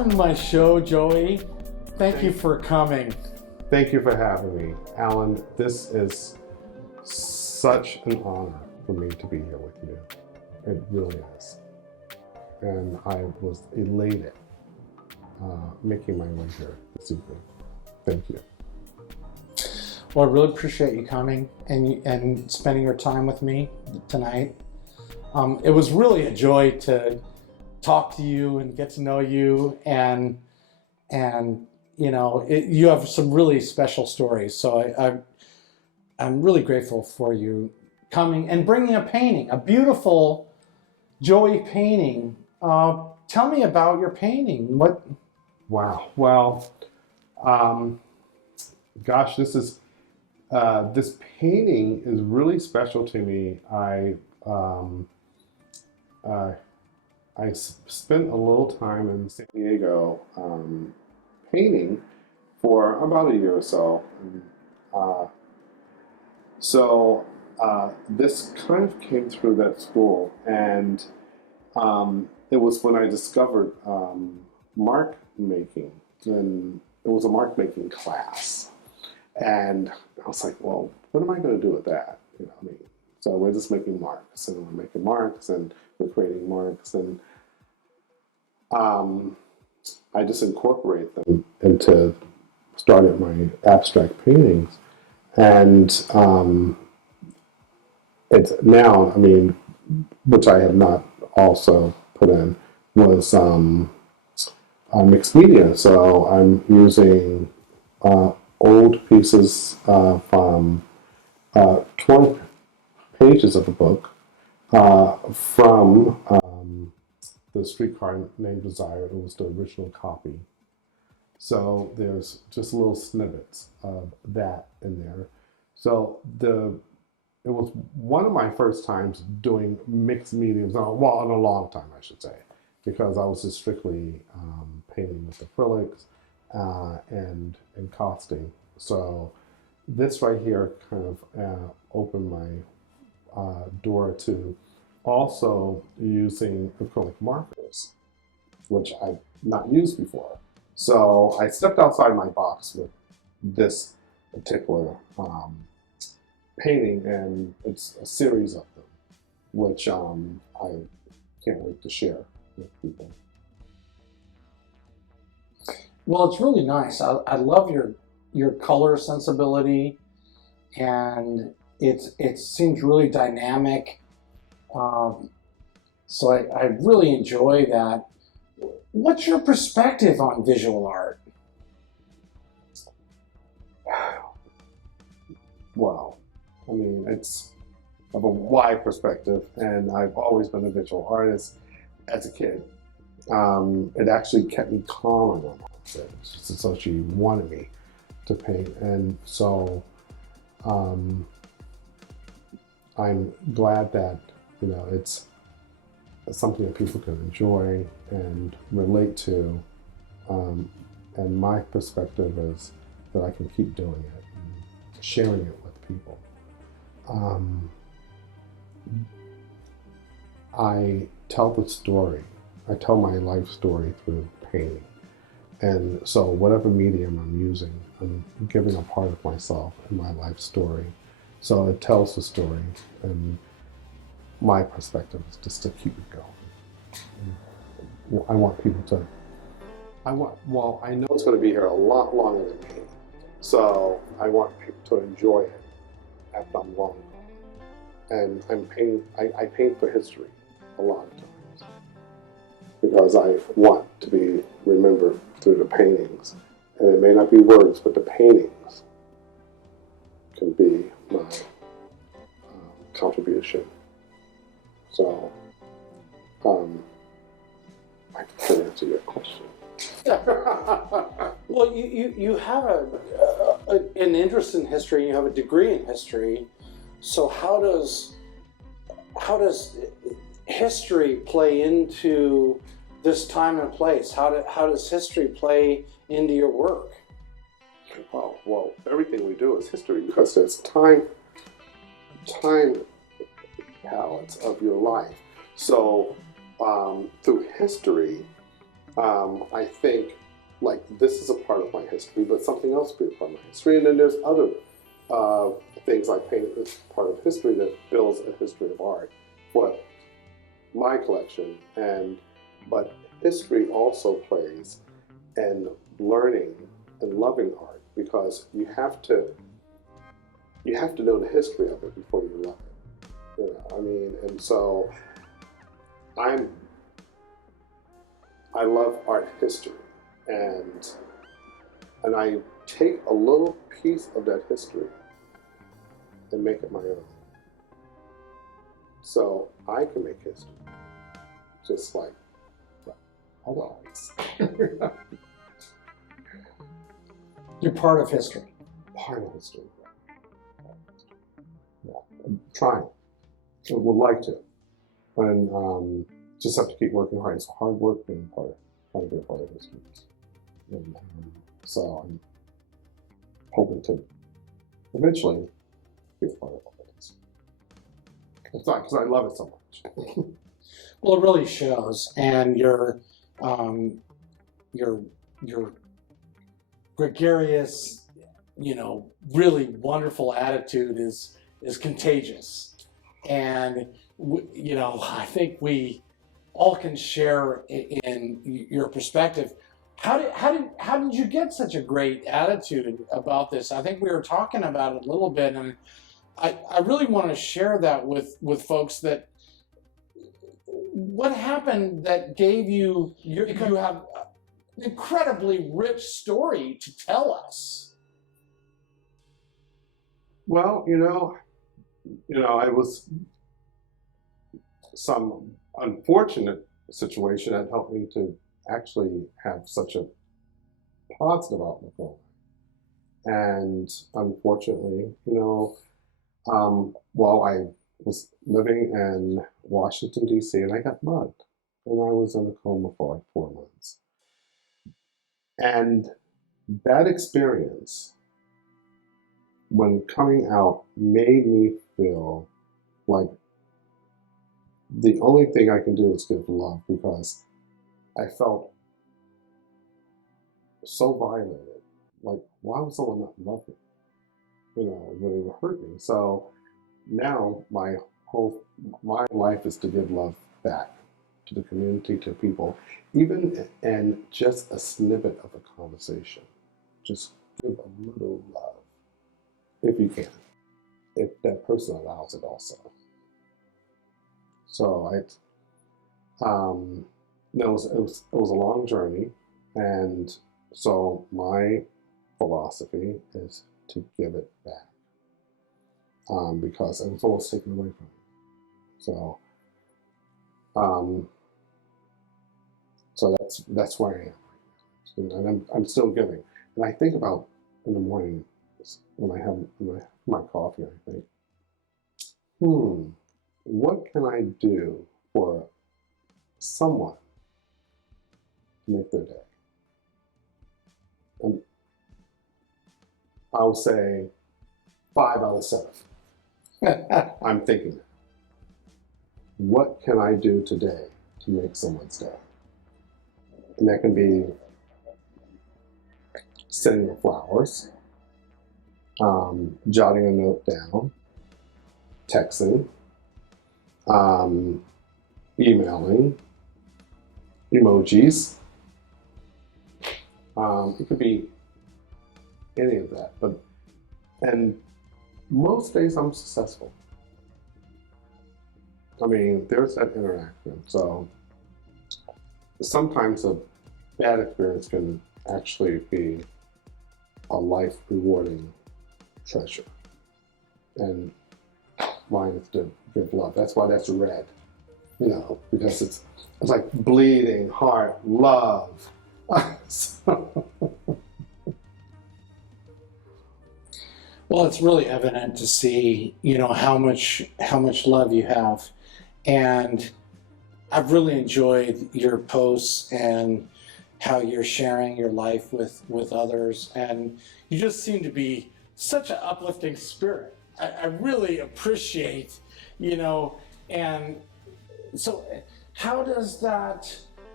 Welcome to my show, Joey. Thank you for coming. Thank you for having me, Alan. This is such an honor for me to be here with you. It really is. And I was elated making my way here this evening. Thank you. Well, I really appreciate you coming and spending your time with me tonight. It was really a joy to talk to you and get to know you, and you know, you have some really special stories. So I'm really grateful for you coming and bringing a painting, a beautiful Joey painting. Tell me about your painting. What? Wow. Well, gosh, this painting is really special to me. I spent a little time in San Diego painting for about a year or so. This kind of came through that school, and it was when I discovered mark making, and it was a mark making class. And I was like, well, what am I going to do with that? You know, I mean, so we're just making marks, and we're making marks, and we're creating marks, and I just incorporate them into started my abstract paintings, and it's now, I mean, which I have not also put in, was mixed media. So I'm using old pieces from 20 pages of the book from The Streetcar Named Desire. It was the original copy. So there's just little snippets of that in there. So it was one of my first times doing mixed mediums, well, in a long time, I should say, because I was just strictly painting with acrylics and costing. So this right here kind of opened my door to also using acrylic markers, which I've not used before. So I stepped outside my box with this particular painting, and it's a series of them, which I can't wait to share with people. Well, it's really nice. I love your color sensibility, and it seems really dynamic. So I really enjoy that. What's your perspective on visual art? Well, I mean, it's of a wide perspective, and I've always been a visual artist as a kid. It actually kept me calm on it. So she wanted me to paint, and so I'm glad that, you know, it's something that people can enjoy and relate to, and my perspective is that I can keep doing it and sharing it with people. I tell the story. I tell my life story through painting. And so whatever medium I'm using, I'm giving a part of myself and my life story. So it tells the story, and my perspective is just to keep it going. I want people to, well, I know it's going to be here a lot longer than me. So I want people to enjoy it after I'm long gone. And I paint for history a lot of times, because I want to be remembered through the paintings. And it may not be words, but the paintings can be my contribution. So I can answer your question. Well, you have an interest in history. You have a degree in history. So how does history play into this time and place? How does history play into your work? Oh, well, everything we do is history, because there's time palettes of your life. So through history, I think like this is a part of my history, but something else be a part of my history. And then there's other things I painted as part of history that builds a history of art for my collection. But history also plays in learning and loving art, because you have to know the history of it before you love it. You know, I mean, and so I love art history, and I take a little piece of that history and make it my own. So I can make history, just like otherwise. You're part of history. Part of history. Yeah, I'm trying. I would like to, and just have to keep working hard. It's hard work being trying to be a part of history. And so I'm hoping to eventually be a part of all this. It's not because I love it so much. Well, it really shows, and your gregarious, really wonderful attitude is contagious, and I think we all can share in your perspective. How did you get such a great attitude about this? I think we were talking about it a little bit, and I really want to share that with folks. That what happened that gave you have an incredibly rich story to tell us. Well, I was some unfortunate situation that helped me to actually have such a positive outlook on it. And unfortunately, while I was living in Washington, D.C., and I got mugged, and I was in a coma for like 4 months. And that experience, when coming out, made me feel like the only thing I can do is give love, because I felt so violated. Like, why would someone not love me? When they would hurt me. So now my life is to give love back to the community, to people, even in just a snippet of a conversation. Just give a little love, if you can, if that person allows it also. So it was a long journey, and so my philosophy is to give it back, because it was almost taken away from me. So that's where I am, and I'm still giving. And I think about in the morning when I have my coffee, I think, what can I do for someone to make their day? And I'll say 5 out of 7. I'm thinking, what can I do today to make someone's day? And that can be sending them flowers, jotting a note down, texting, emailing, emojis. It could be any of that, and most days I'm successful. I mean, there's that interaction. So sometimes a bad experience can actually be a life rewarding treasure. And mine is to give love. That's why that's red, because it's like bleeding heart, love. Well, it's really evident to see, how much love you have, and I've really enjoyed your posts and how you're sharing your life with others, and you just seem to be such an uplifting spirit. I really appreciate, and so how does that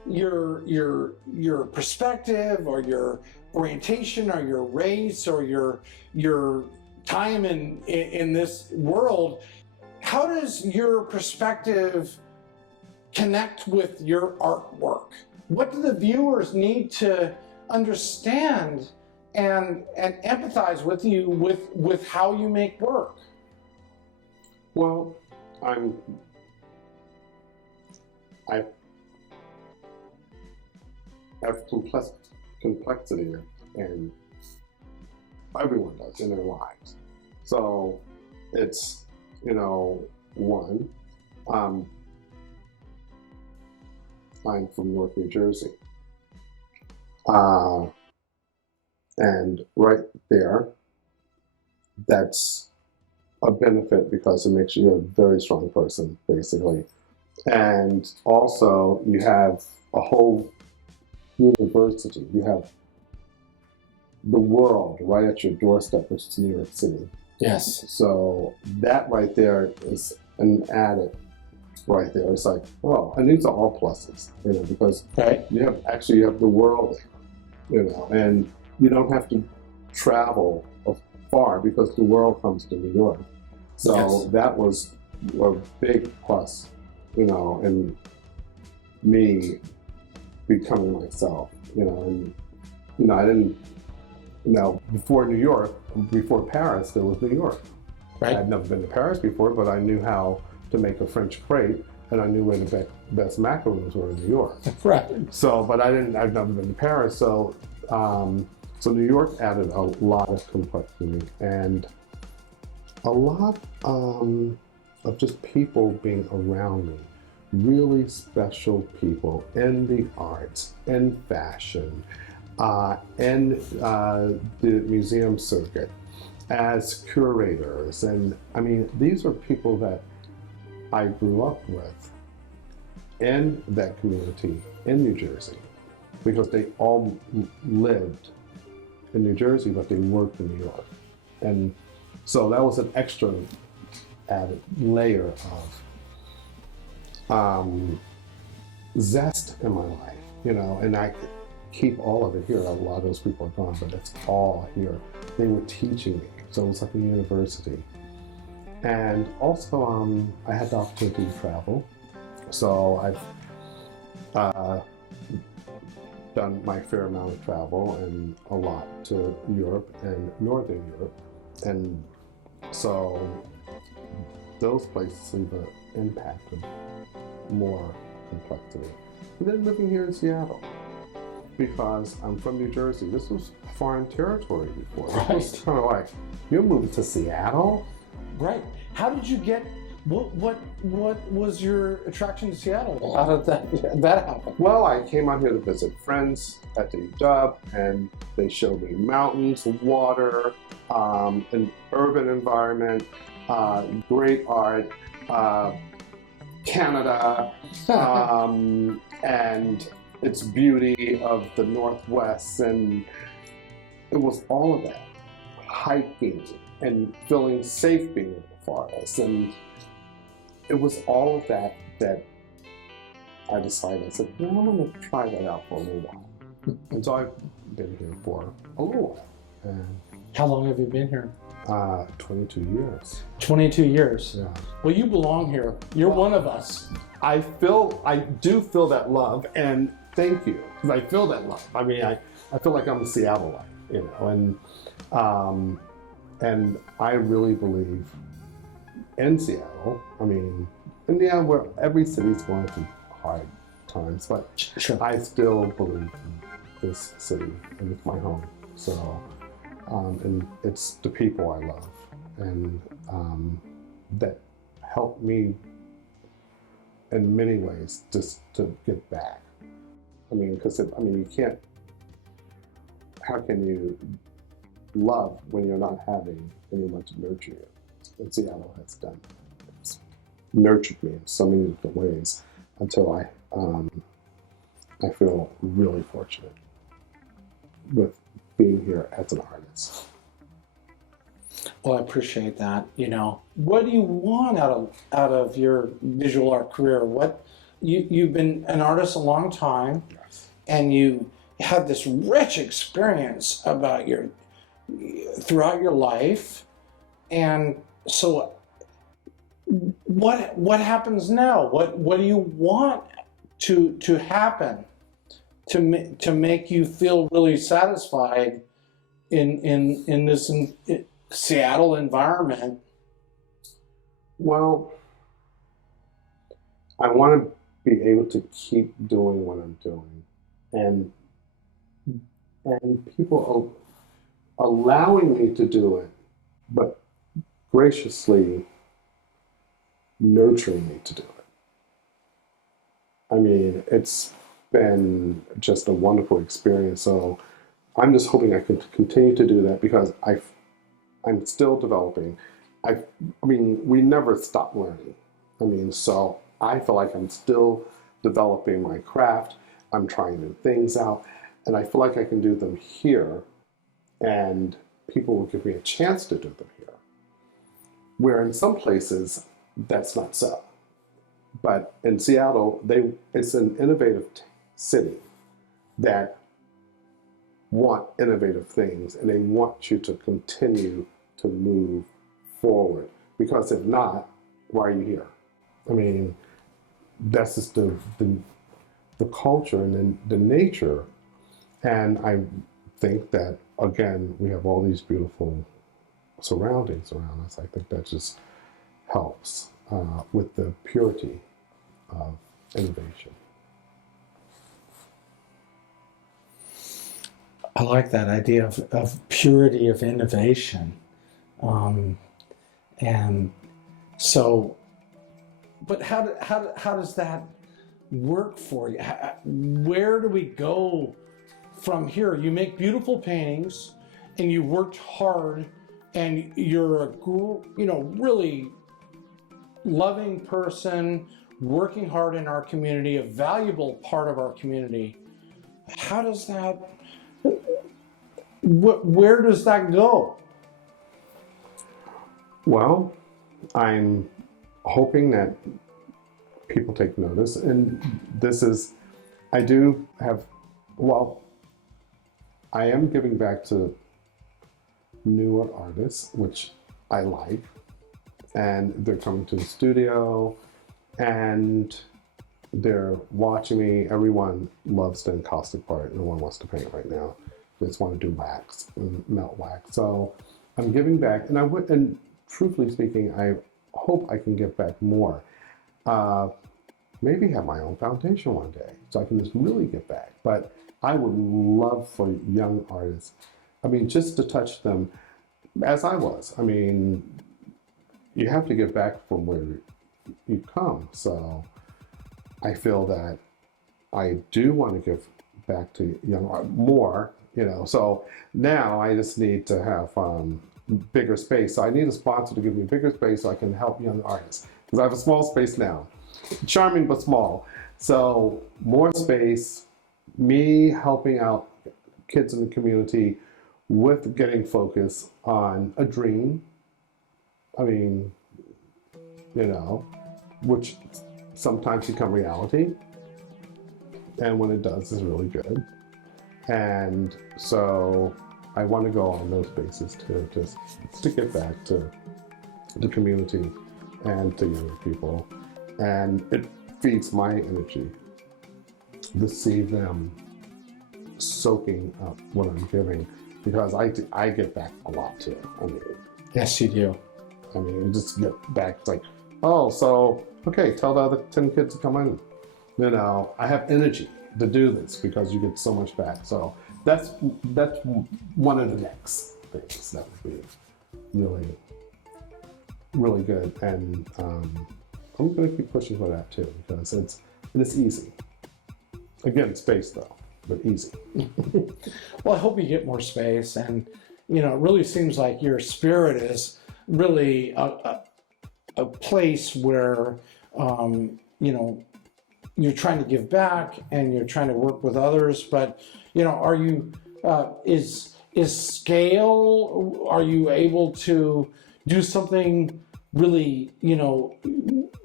your perspective or your orientation or your race or your time in this world, how does your perspective connect with your artwork? What do the viewers need to understand and empathize with you with how you make work? Well, I have complexity, and everyone does in their lives. So it's, one, I'm from Newark, New Jersey. And right there, that's a benefit because it makes you a very strong person, basically. And also, you have a whole university. You have the world right at your doorstep, which is New York City. Yes. So that right there is an added right there. It's like, well, and these are all pluses, because you have the world there, and you don't have to travel far because the world comes to New York. So that was a big plus, in me becoming myself, and I didn't, before Paris, there was New York. Right. I'd never been to Paris before, but I knew how to make a French crepe, and I knew where the best macaroons were in New York. Right. So, but I've never been to Paris, so New York added a lot of complexity and a lot of just people being around me, really special people in the arts, in fashion, in the museum circuit, as curators. And I mean, these are people that I grew up with in that community in New Jersey, because they all lived in New Jersey, but they worked in New York. And so that was an extra added layer of zest in my life, and I could keep all of it here. A lot of those people are gone, but it's all here. They were teaching me, so it was like a university. And also, I had the opportunity to travel. So I've done my fair amount of travel, and a lot to Europe and Northern Europe. And so those places leave an impact of more complexity. And then living here in Seattle, because I'm from New Jersey. This was foreign territory before. Right. It was kind of like, you're moving to Seattle? Right. How did you get? What was your attraction to Seattle? How did that happen? Well, I came out here to visit friends at the UW, and they showed me mountains, water, an urban environment, great art, Canada, and its beauty of the Northwest, and it was all of that. Hiking and feeling safe being in the forest, and it was all of that I decided. I said, I'm going to try that out for a little while. And so I've been here for a little while. And How long have you been here? 22 years. 22 years. Yeah. Well, you belong here. You're one of us. I do feel that love, and thank you, because I feel that love. I mean, I feel like I'm a Seattleite, and I really believe in Seattle. I mean, and yeah, where every city's going through hard times, but Sure. I still believe in this city, and it's my home. So, and it's the people I love, and that help me in many ways just to get back. I mean, because you can't. How can you love when you're not having anyone to nurture you? And Seattle has done that. It's nurtured me in so many different ways until I feel really fortunate with being here as an artist. Well, I appreciate that. What do you want out of your visual art career? What you've been an artist a long time, Yes. and you had this rich experience about your throughout your life, and so what happens now? What do you want to happen to make you feel really satisfied in this Seattle environment? Well, I want to be able to keep doing what I'm doing, and people allowing me to do it, but graciously nurturing me to do it. I mean, it's been just a wonderful experience. So I'm just hoping I can continue to do that because I'm still developing. I mean, we never stop learning. I mean, so I feel like I'm still developing my craft. I'm trying new things out, and I feel like I can do them here, and people will give me a chance to do them here. Where in some places, that's not so. But in Seattle, it's an innovative city that want innovative things, and they want you to continue to move forward. Because if not, why are you here? I mean, that's just the culture and the nature. And I think that, again, we have all these beautiful surroundings around us. I think that just helps with the purity of innovation. I like that idea of purity of innovation. And so, but how does that work for you? Where do we go from here? You make beautiful paintings, and you worked hard, and you're a really loving person, working hard in our community, a valuable part of our community. How does that? Where does that go? Well, I'm hoping that people take notice, and I am giving back to newer artists, which I like, and they're coming to the studio, and they're watching me. Everyone loves the encaustic part. No one wants to paint right now. They just want to do wax and melt wax. So I'm giving back, and truthfully speaking, I hope I can give back more. Maybe have my own foundation one day, so I can just really give back. But I would love for young artists, I mean, just to touch them as I was. I mean, you have to give back from where you come. So I feel that I do want to give back to young art more, So now I just need to have bigger space. So I need a sponsor to give me bigger space so I can help young artists. Because I have a small space now. Charming but small. So more space, me helping out kids in the community with getting focus on a dream. I mean, which sometimes become reality. And when it does, it's really good. And so I want to go on those bases too, just to get back to the community and to younger people. And it feeds my energy to see them soaking up what I'm giving, because I get back a lot too. I mean, yes, you do. I mean, you just get back like, oh, so okay, tell the other 10 kids to come in. I have energy to do this because you get so much back. So that's one of the next things that would be really, really good. And I'm going to keep pushing for that too, because it's easy. Again, space though, but easy. Well, I hope you get more space, and it really seems like your spirit is really a place where you're trying to give back and you're trying to work with others. But are you is scale? Are you able to do something really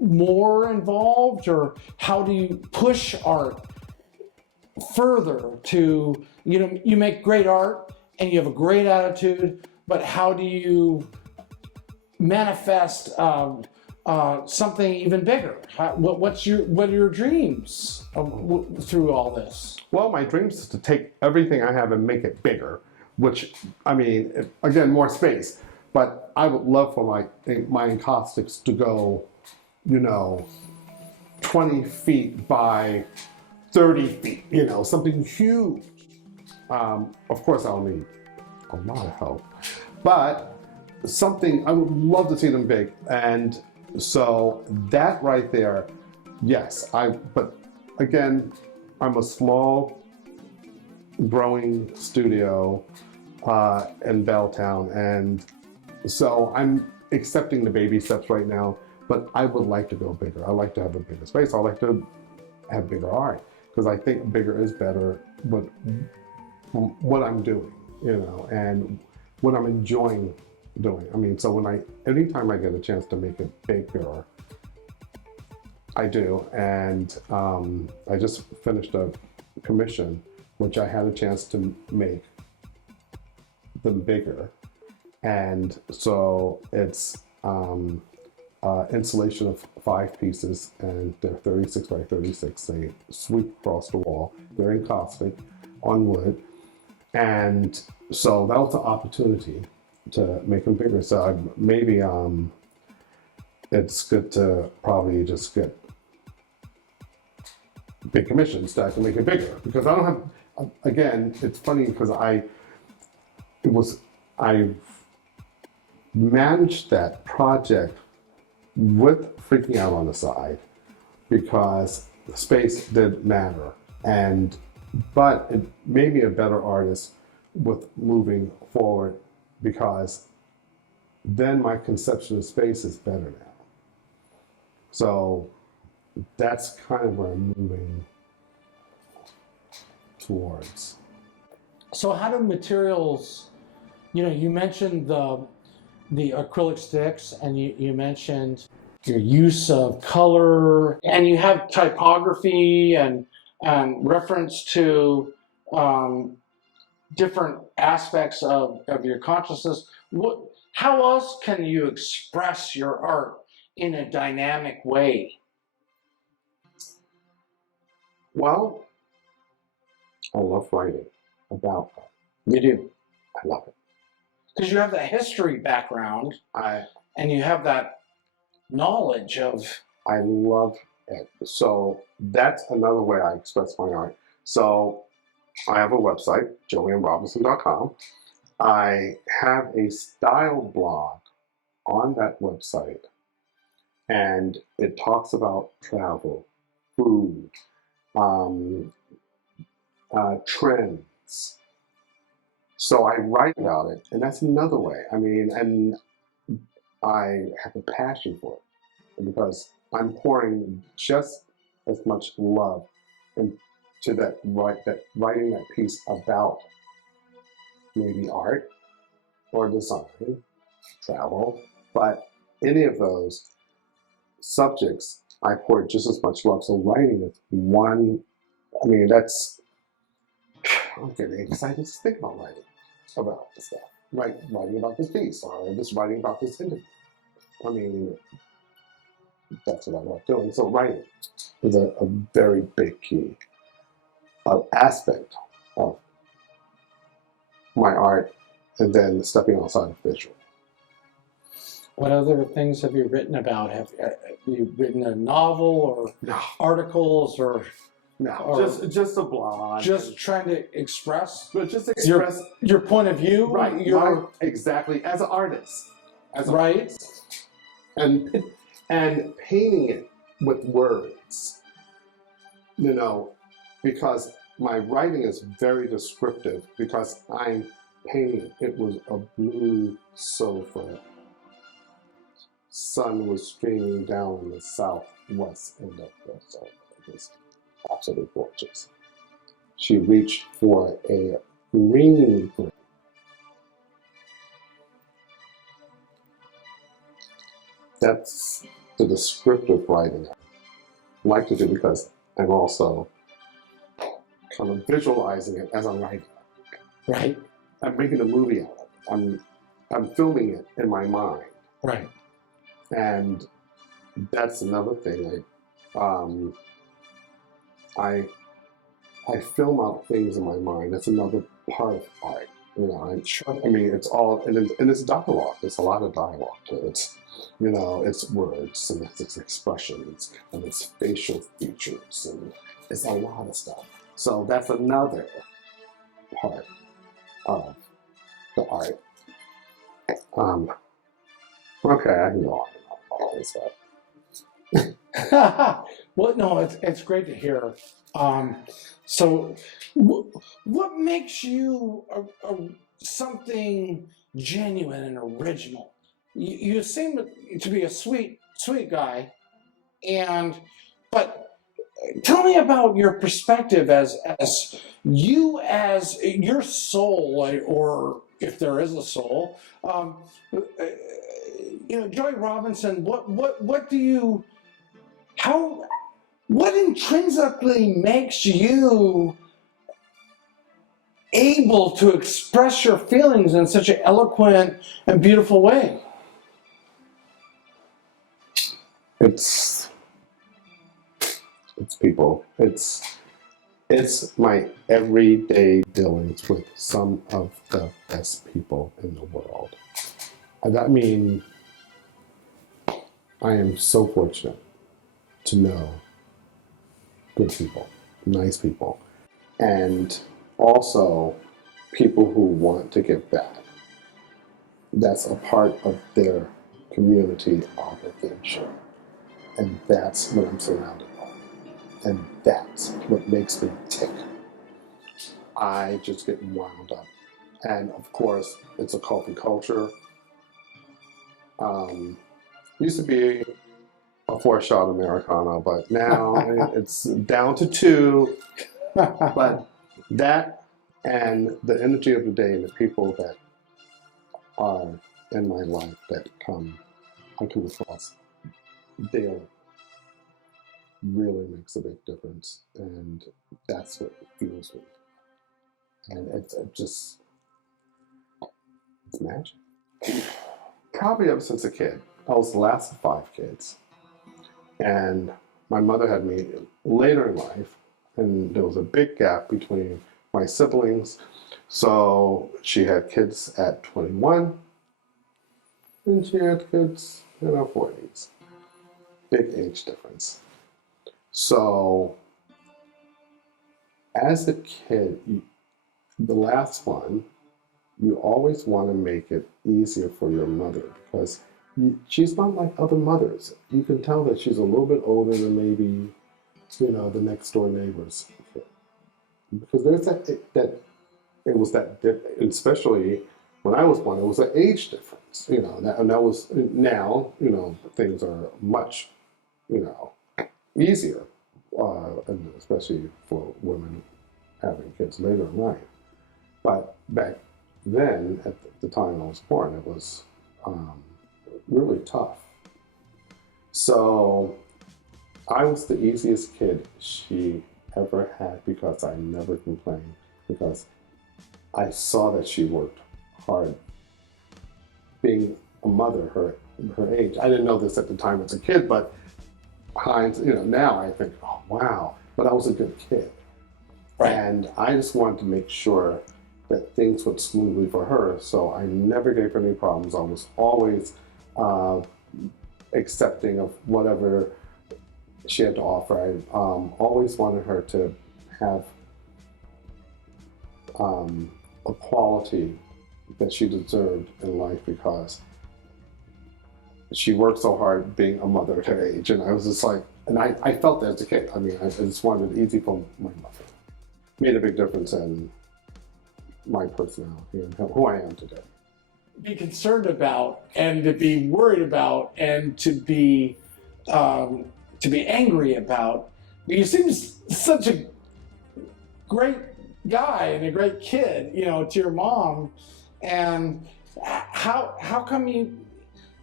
more involved, or how do you push art further to, you make great art and you have a great attitude, but how do you manifest something even bigger? What are your dreams through all this? Well, my dream is to take everything I have and make it bigger, which, I mean, again, more space. But I would love for my encaustics to go, 20 feet by 30 feet, something huge. Of course, I'll need a lot of help. But something, I would love to see them big. And so that right there, yes. But again, I'm a small growing studio in Belltown, and so I'm accepting the baby steps right now, but I would like to go bigger. I like to have a bigger space. I like to have bigger art, because I think bigger is better with what I'm doing, and what I'm enjoying doing. I mean, so anytime I get a chance to make it bigger, I do. And I just finished a commission, which I had a chance to make them bigger. And so it's installation of 5 pieces, and they're 36 by 36. They sweep across the wall. They're encaustic on wood. And so that was an opportunity to make them bigger. So maybe it's good to probably just get big commissions that I can make it bigger, because I don't have, again, it's funny because I managed that project with freaking out on the side, because the space did matter, but it made me a better artist with moving forward, because then my conception of space is better now. So that's kind of where I'm moving towards. So how do materials, you mentioned the acrylic sticks, and you mentioned your use of color, and you have typography and reference to different aspects of your consciousness. How else can you express your art in a dynamic way? Well, I love writing about art. You do. I love it. Because you have that history background, and you have that knowledge of... I love it. So that's another way I express my art. So I have a website, joannerobinson.com. I have a style blog on that website, and it talks about travel, food, trends. So I write about it, and that's another way. I mean, and I have a passion for it, because I'm pouring just as much love into that writing that piece about maybe art or design, travel, but any of those subjects, I pour just as much love. So writing is one. I mean, I'm getting excited to think about writing about this stuff. Writing about this piece, or just writing about this interview. I mean, that's what I love doing. So writing is a very big key aspect of my art, and then stepping outside of visual. What other things have you written about? Have you written a novel or articles or... No, just a blog. Just trying to express, but just express your point of view, right? Exactly, as an artist, and painting it with words. Because my writing is very descriptive, because I'm painting. It was a blue sofa. Sun was streaming down in the southwest end of the sofa. It was absolutely gorgeous. She reached for a green grape. That's the descriptive writing I like to do because I'm also kind of visualizing it as I'm writing it. Right. I'm making a movie out of it. I'm filming it in my mind. Right. And that's another thing. I film out things in my mind. That's another part of art. You know, I mean, it's all, and it's dialogue. There's a lot of dialogue to it. It's, you know, it's words and it's expressions and it's facial features and it's a lot of stuff. So that's another part of the art. Okay, I can go on and on about all this stuff. Well, no, it's great to hear. So, what makes you something genuine and original? You seem to be a sweet guy, but tell me about your perspective as your soul, or if there is a soul. Joy Robinson. What do you? What intrinsically makes you able to express your feelings in such an eloquent and beautiful way? It's people. It's my everyday dealings with some of the best people in the world. And I mean, I am so fortunate to know good people, nice people, and also people who want to give back. That's a part of their community obligation. And that's what I'm surrounded by. And that's what makes me tick. I just get wound up. And of course, it's a coffee culture. Used to be a 4-shot Americano, but now it's down to 2. But that and the energy of the day and the people that are in my life that I come across daily really makes a big difference. And that's what fuels me. And it's magic. Probably ever since a kid. I was the last of 5 kids. And my mother had me later in life, and there was a big gap between my siblings. So she had kids at 21, and she had kids in her 40s. Big age difference. So as a kid, the last one, you always want to make it easier for your mother because she's not like other mothers. You can tell that she's a little bit older than maybe, the next door neighbors. Because there's especially when I was born, it was an age difference, and that was, now, things are much, easier, and especially for women having kids later in life. But back then, at the time I was born, it was really tough. So I was the easiest kid she ever had because I never complained, because I saw that she worked hard. Being a mother, her age, I didn't know this at the time as a kid, but now I think, oh wow, but I was a good kid. Right. And I just wanted to make sure that things went smoothly for her, so I never gave her any problems. I was always accepting of whatever she had to offer. I always wanted her to have a quality that she deserved in life because she worked so hard being a mother at her age. And I was just like, and I felt that as a kid. I mean, I just wanted it easy for my mother. Made a big difference in my personality and who I am today. Be concerned about, and to be worried about, and to be angry about. You seem such a great guy and a great kid, to your mom. And how come you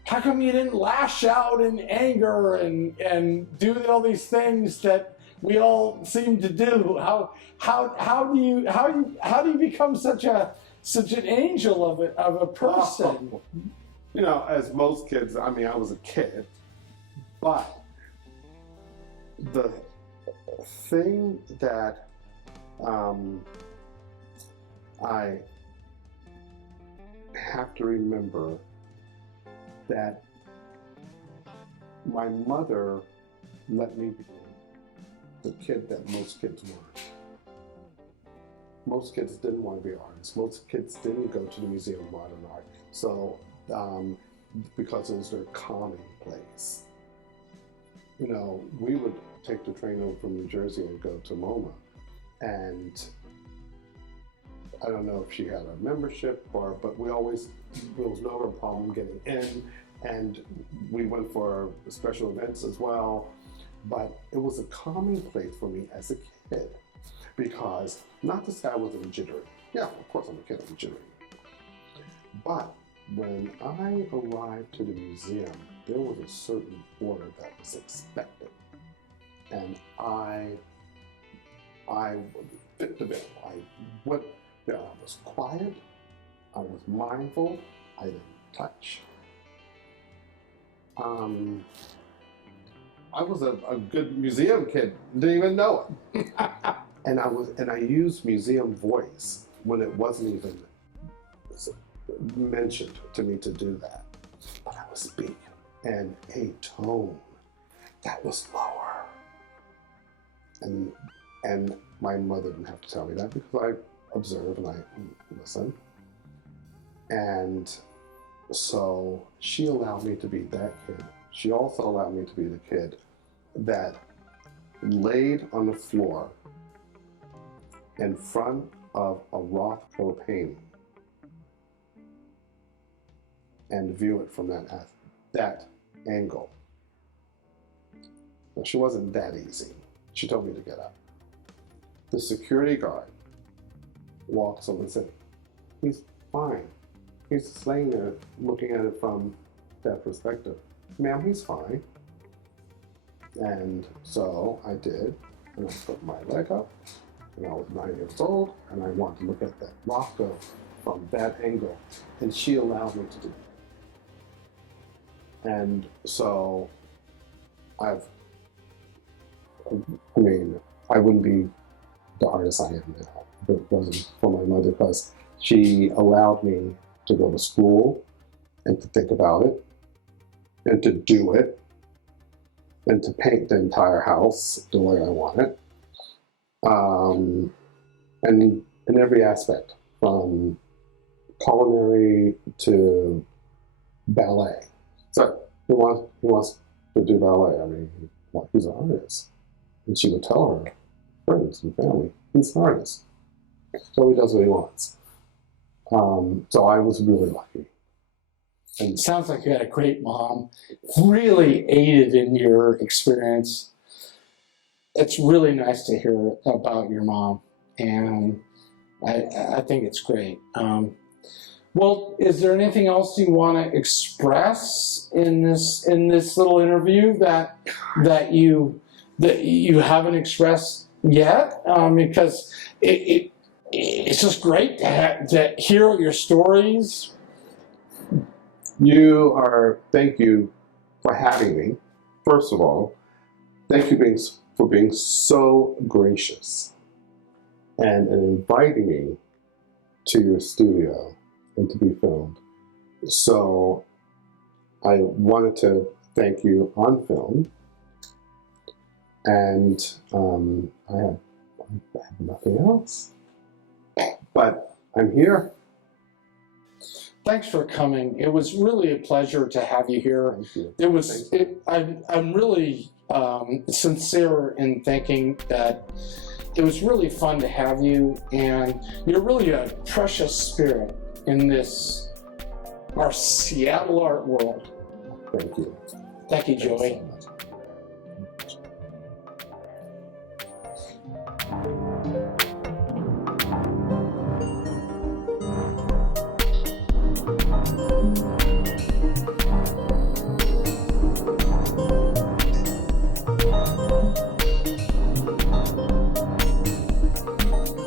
how come you didn't lash out in anger and do all these things that we all seem to do? How do you become such an angel of a person? You know, as most kids, I mean, I was a kid, but the thing that I have to remember that my mother let me be the kid that most kids weren't. Most kids didn't want to be artists. Most kids didn't go to the Museum of Modern Art. So, because it was their common place. You know, we would take the train over from New Jersey and go to MoMA. And I don't know if she had a membership but there was never a problem getting in. And we went for special events as well. But it was a common place for me as a kid. Because, not to say I wasn't jittery. Yeah, of course I'm a kid, I'm jittery. But when I arrived to the museum, there was a certain order that was expected. And I fit the bill. I was quiet, I was mindful, I didn't touch. I was a good museum kid, didn't even know it. And I used museum voice when it wasn't even mentioned to me to do that. But I was speaking and a tone that was lower. And my mother didn't have to tell me that because I observe and I listen. And so she allowed me to be that kid. She also allowed me to be the kid that laid on the floor in front of a Rothko painting and view it from that angle. Now, she wasn't that easy. She told me to get up. The security guard walks over and said, "He's fine. He's just laying there looking at it from that perspective. Ma'am, he's fine." And so I did, and I put my leg up, and I was 9 years old, and I wanted to look at that Rothko from that angle, and she allowed me to do it. And so I wouldn't be the artist I am now if it wasn't for my mother, because she allowed me to go to school and to think about it and to do it and to paint the entire house the way I want it. And in every aspect, from culinary to ballet. So he wants to do ballet. I mean, he's an artist. And she would tell her friends and family, he's an artist. So he does what he wants. So I was really lucky. And sounds like you had a great mom, really aided in your experience. It's really nice to hear about your mom, and I think it's great. Well, is there anything else you want to express in this little interview that you haven't expressed yet? Because it's just great to hear your stories. Thank you for having me. First of all, thank you for being so gracious and inviting me to your studio and to be filmed. So I wanted to thank you on film, and I have nothing else. But I'm here. Thanks for coming. It was really a pleasure to have you here. Thank you. I'm really sincere in thinking that it was really fun to have you, and you're really a precious spirit in our Seattle art world. Thank you. Thank you, Joey. Thank you so much.